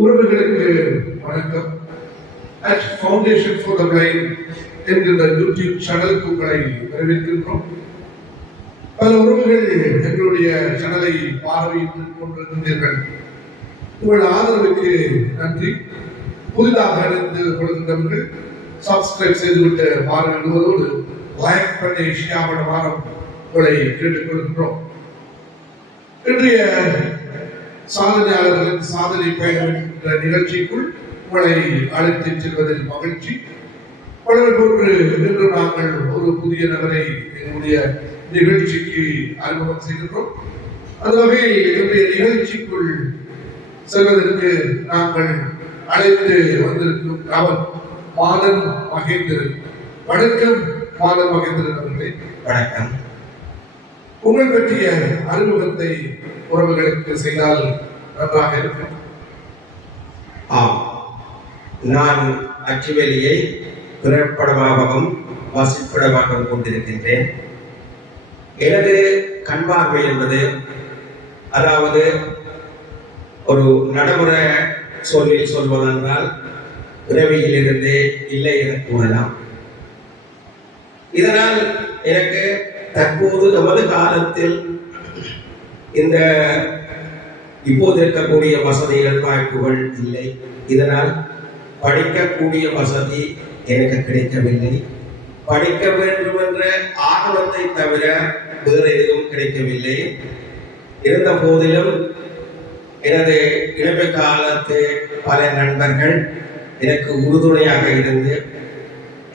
உறவுகளுக்கு வணக்கம். At foundation for the blind என்கிற யூடியூப் சேனலுக்கு உங்களை வரவேற்கின்றோம். பல உறவுகள் எங்களுடைய சேனலை பார்வையிட்டுக் கொண்டிருக்கின்றீர்கள். உங்கள் ஆதரவுக்கு நன்றி. புதிதாக இணைந்து கொள்கின்றவர்கள் சப்ஸ்கிரைப் செய்துவிட்டு பார்வையிடுவதோடு லைக் பண்ணி ஷேர் பண்ணுமாறும் உங்களை கேட்டுக்கொள்கின்றோம். இன்றைய சாதனையாளர்களின் சாதனை பயணம் என்ற நிகழ்ச்சிக்குள் உங்களை அழைத்துச் செல்வதில் மகிழ்ச்சி. பலர் போன்று இன்று நாங்கள் ஒரு புதிய நபரை எங்களுடைய நிகழ்ச்சிக்கு அறிமுகம் செய்கின்றோம். அந்த வகையில் இன்றைய நிகழ்ச்சிக்குள் செல்வதற்கு நாங்கள் அழைத்து வந்திருக்கும் அவர் மாதன் மகேந்திரன். வணக்கம் மாதன் மகேந்திரன் அவர்களே. வணக்கம். உங்கள் பற்றிய அறிமுகத்தை உறவுகளுக்கு செய்தால் நன்றாக இருக்கும். நான் அச்சுவேலியை பிறப்படமாகவும் வசிப்பிடமாகவும் கொண்டிருக்கின்றேன். எனது கண் பார்வை என்பது, அதாவது ஒரு நடைமுறை சொல்லில் சொல்வதென்றால் பிறவியிலிருந்து இல்லை என கூறலாம். இதனால் எனக்கு தற்போது நமது காலத்தில் இந்த இப்போது இருக்கக்கூடிய வசதிகள் வாய்ப்புகள் இல்லை. இதனால் படிக்கக்கூடிய வசதி எனக்கு கிடைக்கவில்லை. படிக்க வேண்டும் என்ற ஆர்வத்தை தவிர வேறு எதுவும் கிடைக்கவில்லை. இருந்த போதிலும் எனது இளமை காலத்து பல நண்பர்கள் எனக்கு உறுதுணையாக இருந்து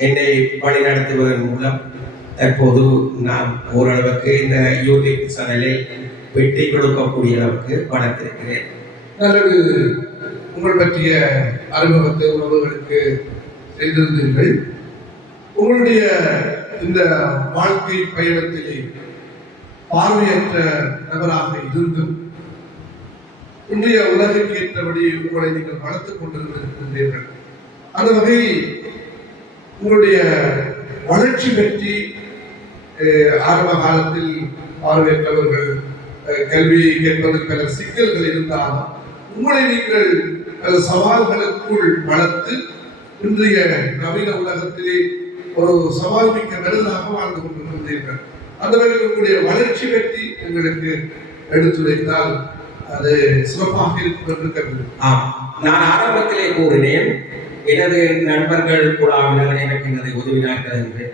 என்னை வழிநடத்துவதன் மூலம் தற்போது நான் ஓரளவுக்கு இந்த யூடியூப் சேனலில் வெற்றி கொடுக்கக்கூடிய அளவுக்கு வளர்த்திருக்கிறேன். நல்லது. உங்கள் பற்றிய அறிமுகத்தை உறவுகளுக்கு செய்திருந்தீர்கள். உங்களுடைய இந்த வாழ்க்கை பயணத்திலே பார்வையற்ற நபராக இருந்தும் இன்றைய உலகிற்கு ஏற்றபடி உங்களை நீங்கள் வளர்த்துக் கொண்டிருக்கின்றீர்கள். அந்த வகையில் உங்களுடைய வளர்ச்சி பற்றி ஆரம்ப காலத்தில் பார்வையற்றவர்கள் கல்வியை கேட்பதில் பல சிக்கல்கள் இருந்தாலும் உங்களை நீங்கள் பல சவால்களுக்குள் வளர்த்து இன்றைய நவீன உலகத்திலே ஒரு சவால் மிக்க மனிதனாக வாழ்ந்து கொண்டிருக்கின்றீர்கள். அந்த வகையில் உங்களுடைய வளர்ச்சி பற்றி எங்களுக்கு எடுத்துரைத்தால் அது சிறப்பாக இருக்கும் என்று கருதுகிறேன். நான் ஆரம்பத்திலே கூறினேன், எனது நண்பர்கள் குழாவினர் எனக்கு என்னை உதவினார்கள் என்று.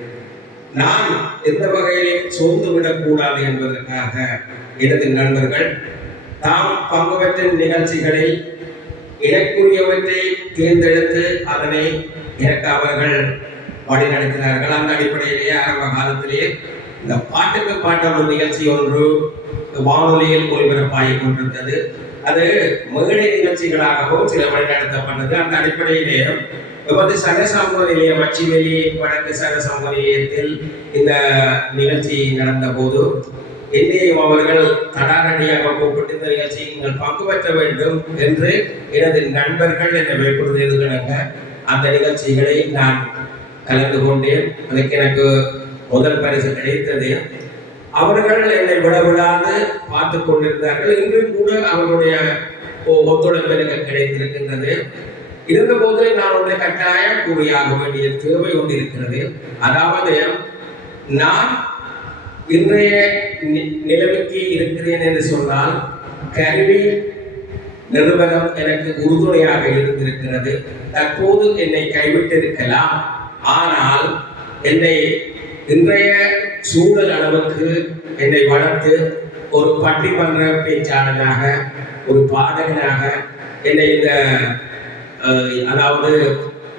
நான் எந்த வகையிலும் சோர்ந்து விடக்கூடாது என்பதற்காக எனது நண்பர்கள் தாம் பங்கு பெற்ற நிகழ்ச்சிகளில் எனக்குரியவற்றை தேர்ந்தெடுத்து அதனை எனக்கு அவர்கள் வழிநடத்தினார்கள். அந்த அடிப்படையிலேயே ஆரம்ப காலத்திலேயே இந்த பாட்டுக்கு பாட்டு நிகழ்ச்சி ஒன்று வானொலியில் ஒளிபரப்பாகிக் கொண்டிருந்தது. அது மேடை நிகழ்ச்சிகளாகவும் சில வழிநடத்தப்பட்டது. அந்த அடிப்படையிலே எமது சகசமூக நிலையம் அச்சுவேலி வடக்கு சகசமூக நிலையத்தில் இந்த நிகழ்ச்சி நடந்த போது என்னையும் அவர்கள் தடாரடியாக கூப்பிட்டு இந்த நிகழ்ச்சியை நீங்கள் பங்கு பெற்ற வேண்டும் என்று எனது நண்பர்கள் என்னை பயப்படுத்தினாங்க. அந்த நிகழ்ச்சிகளை நான் கலந்து கொண்டேன். அதுக்கு எனக்கு முதல் பரிசு கிடைத்தது. அவர்கள் என்னை விடாது பார்த்து கொண்டிருந்தார்கள். இன்றும் கூட அவர்களுடைய ஒத்துழைப்பு எனக்கு கிடைத்திருக்கின்றது. இருந்த போது நான் ஒன்றை கட்டாயம் கூறியாக வேண்டிய தேவை ஒன்று இருக்கிறது. அதாவது, நான் இன்றைய நிலைமைக்கு இருக்கிறேன் என்று சொன்னால் கல்வி நிறுவனம் எனக்கு உறுதுணையாக இருந்திருக்கிறது. தற்போது என்னை கைவிட்டிருக்கலாம். ஆனால் என்னை இன்றைய சூழல் அளவுக்கு என்னை வளர்த்து ஒரு பட்டிமன்ற பேச்சாளனாக, ஒரு பாடகனாக என்னை அதாவது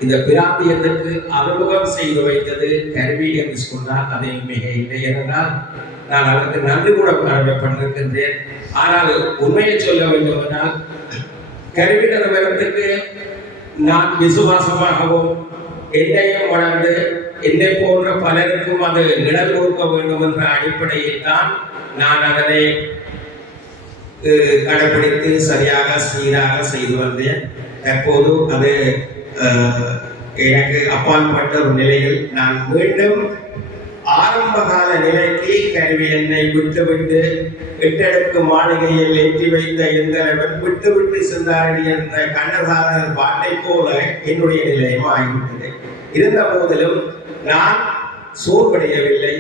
இந்த பிராந்தியத்துக்கு அறிமுகம் செய்து வைத்தது கல்வி என்று சொன்னால் அதை மிக இல்லை. ஏனென்றால் நான் அதற்கு நன்றி கூட கடமைப்பட்டிருக்கின்றேன். ஆனால் உண்மையை சொல்ல வேண்டும் என்றால் கல்வி நிறுவனத்துக்கு நான் விசுவாசமாகவும் என்னையும் வளர்ந்து என்னை போன்ற பலருக்கும் அது நிழல் கொடுக்க வேண்டும் என்ற அடிப்படையில் தான் நான் அதனை கடைபிடித்து சரியாக சீராக செய்து வந்தேன். தற்போது அது எனக்கு அப்பாற்பட்ட ஒரு நிலையில் நான் மீண்டும் ஆரம்பகால நிலைக்கு கருவி என்னை விட்டுவிட்டு எட்டடுக்கு மாளிகையில் ஏற்றி வைத்த எந்தவன் விட்டு சென்றாரடி என்ற கண்ணதாசன் பாட்டை போல என்னுடைய நிலையம் ஆகிவிட்டது. இருந்த போதிலும் நான் சோர்வடையவில்லை.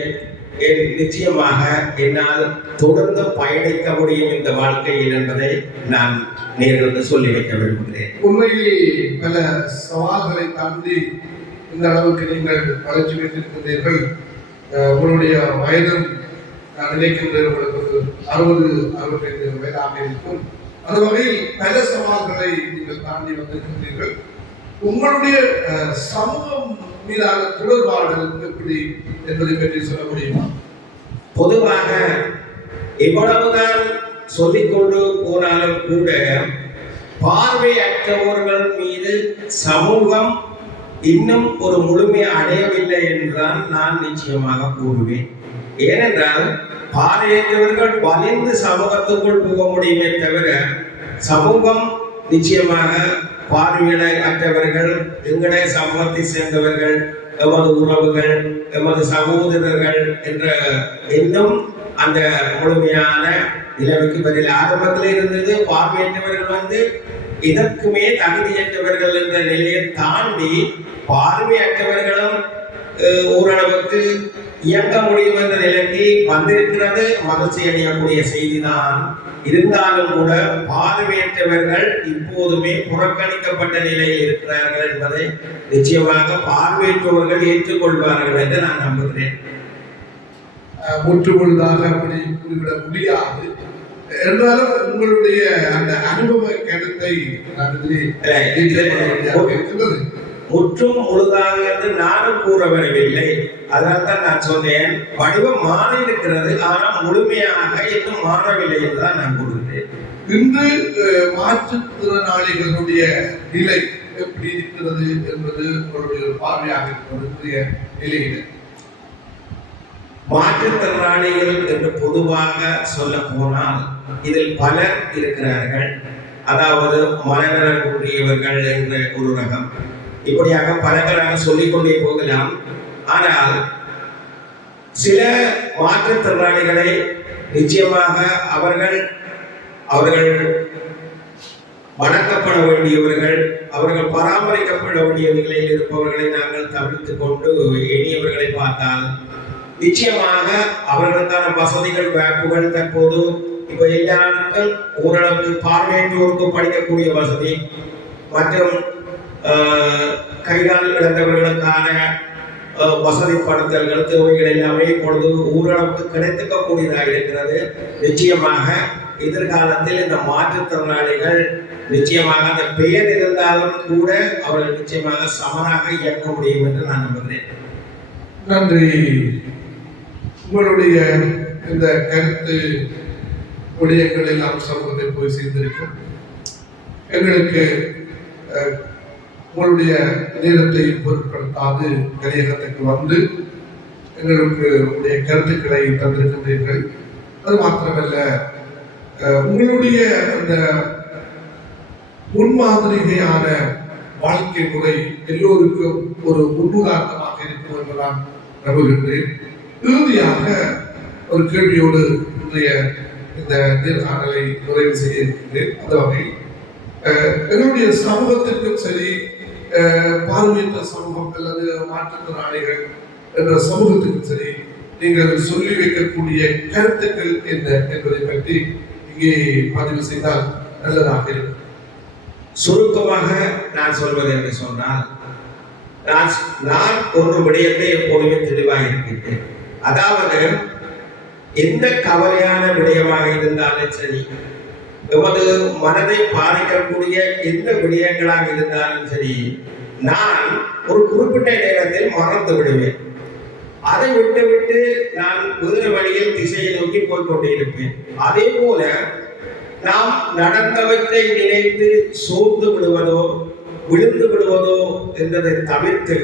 நிச்சயமாக என்னால் தொடர்ந்து பயணிக்க முடியும் இந்த வாழ்க்கையில் என்பதை நான் நேரில் சொல்லி வைக்க விரும்புகிறேன். உண்மையில் பல சவால்களை தாண்டி இந்த அளவுக்கு நீங்கள் வளர்ச்சி பெற்றிருக்கின்றீர்கள். உங்களுடைய வயதும் நான் நினைக்கின்றேன் உங்களுக்கு 60-65 வயதாக இருக்கும். அந்த வகையில் பல சவால்களை நீங்கள் தாண்டி வந்திருக்கின்றீர்கள். உங்களுடைய சமூகம் மீதான தொடர்பாடல் எப்படி என்பதை பற்றி சொல்ல முடியுமா? பொதுவாக எவ்வளவுதான் சொல்லிக்கொண்டு போனாலும் கூட பார்வையற்றவர்கள் மீது சமூகம் இன்னும் ஒரு முழுமை அடையவில்லை என்றால் நான் நிச்சயமாக கூறுவேன். ஏனென்றால் பார்வையற்றவர்கள் வலிந்து சமூகத்துக்குள் போக முடியுமே தவிர சமூகம் நிச்சயமாக பார்வையிட அற்றவர்கள், எங்களுடைய சமூகத்தை சேர்ந்தவர்கள், எமது உறவுகள், எமது சகோதரர்கள் என்ற இன்னும் அந்த முழுமையான நிலைமைக்கு பதில் ஆரம்பத்தில் இருந்தது. பார்வையற்றவர்கள் இதற்குமே தகுதியற்றவர்கள் என்ற நிலையை தாண்டி பார்வையற்றவர்களும் ஓரளவுக்கு இயங்க முடியும் என்ற நிலைக்கு வந்திருக்கிறது. மகிழ்ச்சி அடையக்கூடிய செய்திதான். இருந்தாலும் கூட பார்வையற்றவர்கள் இப்போதுமே புறக்கணிக்கப்பட்ட நிலையில் இருக்கிறார்கள் என்பதை நிச்சயமாக பார்வையற்றவர்கள் ஏற்றுக்கொள்வார்கள் என்று நான் நம்புகிறேன். முற்றுமுழுதாக அப்படி குறிப்பிட முடியாது என்றாலும் உங்களுடைய அந்த அனுபவ கருத்தை முற்றும் முழுதாக என்று நானும் கூற வரவில்லை. அதனால் தான் நான் சொன்னேன், வடிவம் மாறி இருக்கிறது, ஆனால் முழுமையாக இன்னும் மாறவில்லை என்றுதான் நான் கூறுகிறேன். இன்று மாற்றுத்திறனாளிகளுடைய நிலை எப்படி இருக்கிறது என்பது உங்களுடைய பார்வையாக இருக்கக்கூடிய நிலையில் மாற்றுத்திறனாளிகள் என்று பொதுவாக சொல்ல போனால் இதில் பலர் இருக்கிறார்கள். அதாவது மனநலன் கூடியவர்கள் என்ற ஒரு ரகம், இப்படியாக பலர்களாக சொல்லிக்கொண்டே போகலாம். ஆனால் சில மாற்றுத்திறனாளிகளை நிச்சயமாக அவர்கள் வணக்கப்பட வேண்டியவர்கள், அவர்கள் பராமரிக்கப்பட வேண்டிய நிலையில் இருப்பவர்களை நாங்கள் தவிர்த்து கொண்டு எளியவர்களை பார்த்தால் நிச்சயமாக அவர்களுக்கான வசதிகள் வாய்ப்புகள் தற்போது இப்ப எல்லாருக்கும் ஓரளவு பார்வையற்றோருக்கு படிக்கக்கூடிய வசதி மற்றும் கைகால் இழந்தவர்களுக்கான வசதிப்படுத்தல்கள் தேவைகள் எல்லாமே இப்பொழுது ஓரளவுக்கு கிடைத்துக்கக்கூடியதாக இருக்கிறது. நிச்சயமாக எதிர்காலத்தில் இந்த மாற்றுத்திறனாளிகள் நிச்சயமாக அந்த பெயர் இருந்தாலும் கூட அவர்கள் நிச்சயமாக சமனாக இயக்க முடியும் என்று நான் நம்புகிறேன். நன்றி. உங்களுடைய இந்த கருத்து விடயங்கள் எல்லாம் சமூகத்தை போய் சேர்ந்திருக்கும். எங்களுக்கு உங்களுடைய நேரத்தை பொருட்படுத்தாது கலையகத்துக்கு வந்து எங்களுக்கு உங்களுடைய கருத்துக்களை தந்திருக்கின்றீர்கள். அது மாத்திரமல்ல, உங்களுடைய அந்த முன்மாதிரியான வாழ்க்கை முறை எல்லோருக்கும் ஒரு முன்னுதாரணமாக இருக்கும் என்று நான் நம்புகின்றேன். இறுதியாக ஒரு கேள்வியோடு இன்றைய இந்த நேர்காணலை நிறைவு செய்ய இருக்கின்றேன். அந்த வகையில் எங்களுடைய சமூகத்திற்கும் சரி, பார்வையற்ற சமூகம் அல்லது மாற்றுத்திறனாளிகள் என்ற சமூகத்துக்கும் சரி, நீங்கள் சொல்லி வைக்கக்கூடிய கருத்துக்கள் என்ன என்பதை பற்றி இங்கே பதிவு செய்தால் நல்லதாக இருக்கும். சுருக்கமாக நான் சொல்வது என்று சொன்னால், நான் ஒரு விடயத்தை எப்போதுமே தெளிவாக இருக்கின்றேன். அதாவது எந்த கவலையான விடயமாக இருந்தாலும் சரி, எமது மனதை பாதிக்கக்கூடிய எந்த விடயங்களாக இருந்தாலும் சரி, நான் ஒரு குறிப்பிட்ட நேரத்தில் மறந்து விடுவேன். அதை விட்டு நான் வேறு வழியில் திசையை நோக்கி போய்கொண்டே இருப்பேன். அதே போல நாம் நடந்தவற்றை நினைத்து சோர்ந்து விடுவதோ விழுந்து விடுவதோ என்பதை தவிர்த்து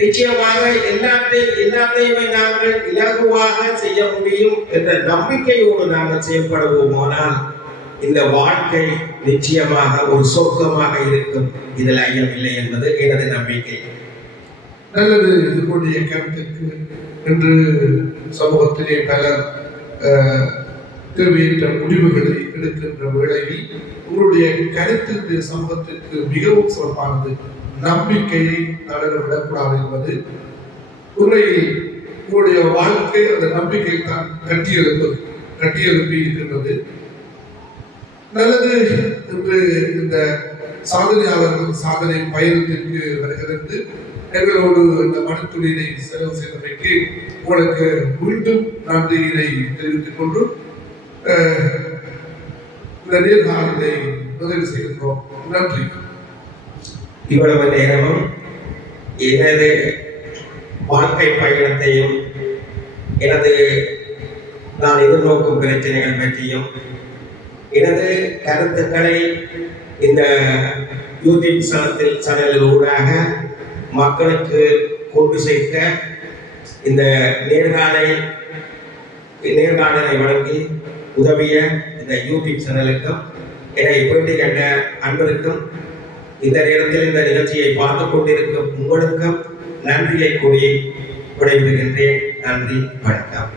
நிச்சயமாக எல்லாத்தையுமே நாங்கள் இலகுவாக செய்ய முடியும் என்ற நம்பிக்கையோடு நாங்கள் செயல்படுவோமானால் இந்த வாழ்க்கை நிச்சயமாக ஒரு சொர்க்கமாக இருக்கும். இதில் ஐயமில்லை என்பது எனது நம்பிக்கை. நல்லது. உங்களுடைய கருத்துக்கு இன்று சமூகத்திலே பலர் தேவையற்ற முடிவுகளை எடுக்கின்ற வேளையில் உங்களுடைய கருத்து இந்த சமூகத்திற்கு மிகவும் சிறப்பானது. நம்பிக்கையை நடைபெறக்கூடாது என்பது உண்மையில் உங்களுடைய வாழ்க்கை அந்த நம்பிக்கை தான் கட்டியெழுப்பி இருக்கின்றது. நல்லது. இன்று இந்த சாதனையாளர்கள் சாதனை பயணத்திற்கு வருகிறது. எங்களோடு இந்த மனத்துளினை செலவு செய்தமைக்கு உங்களுக்கு மீண்டும் நன்றியினை தெரிவித்துக் கொண்டு இந்த நேர்காணலை நிறைவு செய்கின்றோம். நன்றி. இவ்வளவு நேரமும் எனது வாழ்க்கை பயணத்தையும் எனது நான் எதிர்நோக்கும் பிரச்சனைகள் பற்றியும் எனது கருத்துக்களை இந்த யூடியூப் சேனலில் ஊடாக மக்களுக்கு கொண்டு சேர்க்க இந்த நேர்காணலை வழங்கி உதவிய இந்த யூடியூப் சேனலுக்கும் என்னை பேட்டி கண்ட அன்பருக்கும் இந்த நேரத்தில் இந்த நிகழ்ச்சியை பார்த்து கொண்டிருக்கும் உங்களுக்கும் நன்றியை கூறி விடைபெறுகின்றேன். நன்றி, வணக்கம்.